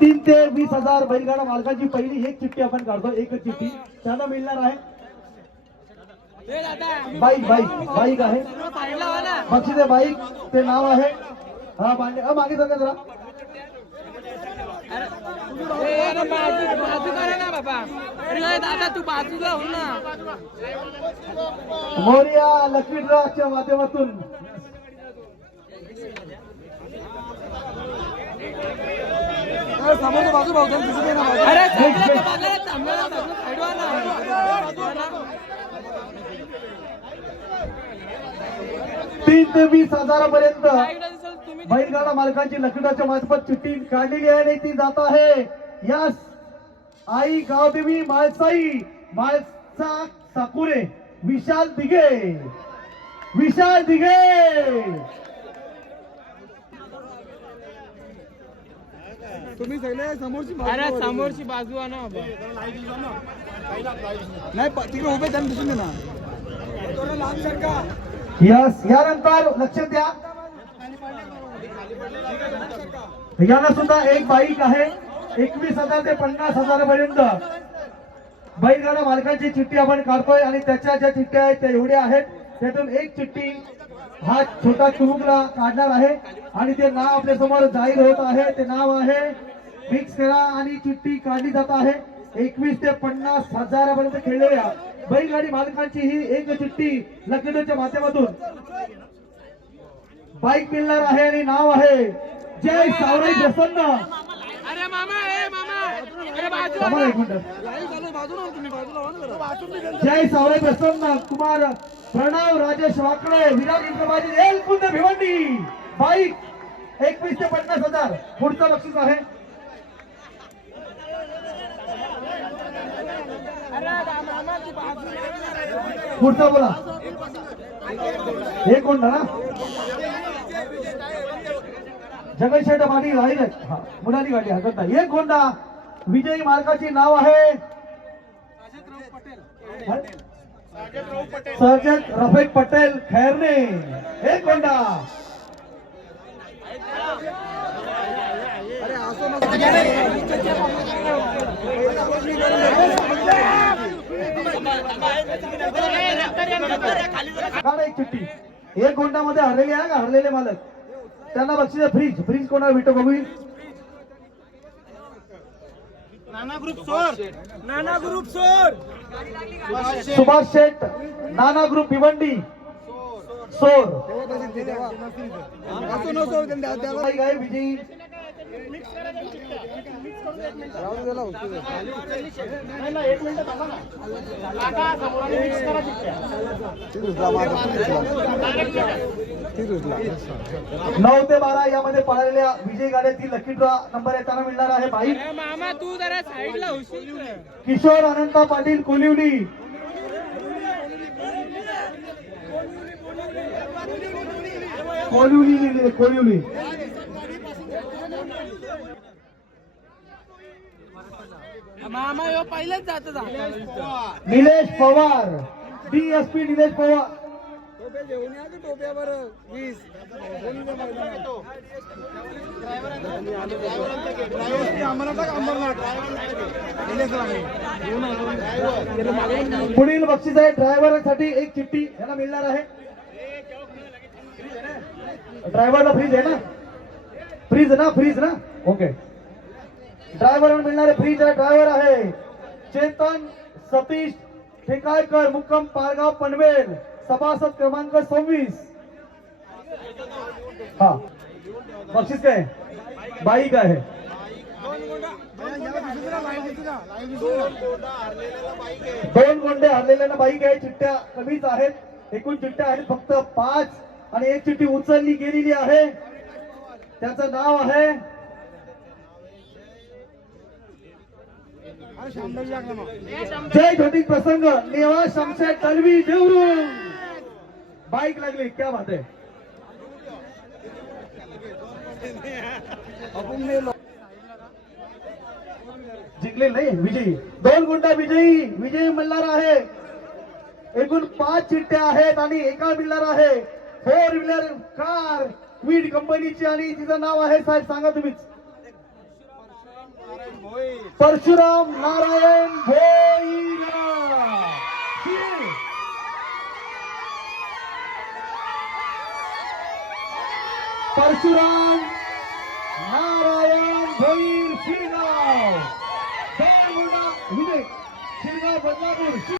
तीन ते वीस हजार बैलगाडा मालकाची पहिली एक चिठ्ठी आपण काढतो एकच चिठ्ठी. त्यांना मिळणार आहे. बाईक बाईक बाईक आहे. बक्षीस आहे बाईक ते नाव आहे. हा मांडे हा मागे सांगा जरा. तू हो मोर्या लक्ष्मी ड्रॉच्या माध्यमातून. समोर बाजू भाऊ ना. अरे. तीन ते वीस हजारापर्यंत बैलगाडा मालकांची लक्ष्मीच्या मार्फत चिठ्ठी काढलेली आहे आणि ती जात आहे यास आई गावदेवी माळसाई माळसा साकुरे विशाल दिघे विशाल दिघे तुम्ही सगळे समोरची बाजू अरे. समोरची बाजू आहे ना बाबा. नाही प- तिकडे उभे त्यांना दिसून दे ना यस यानंतर लक्ष द्या. याला सुद्धा एक बाईक आहे एकवीस हजार ते पन्नास हजारापर्यंत. बैलगाडा मालकांची चिठ्ठी आपण काढतोय आणि त्याच्या ज्या चिठ्ठ्या आहेत त्या एवढ्या आहेत. त्यातून एक चिठ्ठी हा छोटा चुरुकला काढणार आहे आणि ते नाव आपल्यासमोर जाहीर होत आहे. ते नाव आहे फिक्स करा आणि चिठ्ठी काढली जात आहे. एकवीस ते पन्नास हजारापर्यंत खेळलेल्या बैलगाडी मालकांची ही एक चिठ्ठी लखनौच्या माध्यमातून. बाईक मिळणार आहे आणि नाव आहे जय सावराई प्रसन्न. अरे मामा ए मामा अरे बाजू थांबा एक मिनिट. जय सावराई प्रसन्न कुमार प्रणव राजेश वाकडे विराट इंद्रबाजी एल कुंद भिवंडी बाईक एकवीस ते पन्नास हजार. पुढचं बक्षीस आहे. मामाची पुढचा बोला. हे कोण ना जगदशेठ माडी राहील हा मुलानी गाडी हरकत नाही. एक कोणता विजयी मार्गाचे नाव आहे. सर्जन रफेक पटेल खैरने एक. काढा एक चिठ्ठी. एक गोंडामध्ये हरलेले आहे का? हरलेले मालक. त्यांना बक्षीस आहे फ्रीज. फ्रीज कोणाला भेटो बघू नाना ग्रुप सोड. सुभाष शेठ नाना ग्रुप भिवंडी. सोर तेव्हा तशी ती तेव्हा. असं नसो त्यांना द्यायला बाईक आहे विजयी राहू दे त्याला होतो ते. माझा, ती. नऊ ते बारा यामध्ये पळालेल्या विजय गाड्यातील लकी ड्रॉ नंबर त्यांना मिळणार आहे बाईक अरे मामा तू जरा साईडला होशील किशोर अनंता पाटील कोलिवली कोलिवली कोलिवली. मामा यो पहिलेच जात निलेश पवार डीएसपी निलेश पवार टोप्या घेऊन या की वीस पुढील बक्षीस आहे ड्रायव्हरसाठी एक चिठ्ठी यांना मिळणार आहे. ड्रायव्हरला फ्रीज आहे ना? फ्रीज ना फ्रीज ना? ओके ड्रायव्हरवर मिळणारे फ्रीज आहे ड्रायव्हर आहे चेतन सतीश ठेकाळकर मुक्कम पारगाव पनवेल सभासद क्रमांक सव्वीस. हा. बक्षीस काय? बाईक आहे? ना, दोन गोंडे हरलेल्या बाईक आहे चिठ्ठ्या कमीच आहेत. एकूण चिठ्ठ्या आहेत फक्त पाच आणि एक चिठ्ठी उचलली गेलेली आहे. त्याचं नाव आहे अरे शामराव लागला मग. जय घटित प्रसंग नेवा शमशेर तलवी देवरून बाईक लागली क्या बात आहे. जिंकले नाही विजयी. दोन गुंडा विजयी विजयी मिळणार आहे. एकूण पाच चिठ्ठ्या आहेत आणि एका मिळणार आहे. फोर व्हीलर कार क्वीड कंपनीची आणि तिचं नाव आहे साहेब सांगा तुम्हीच. परशुराम नारायण भोईरा परशुराम नारायण भोईर शिरगाव. विजय शिरगाव बदलापूर.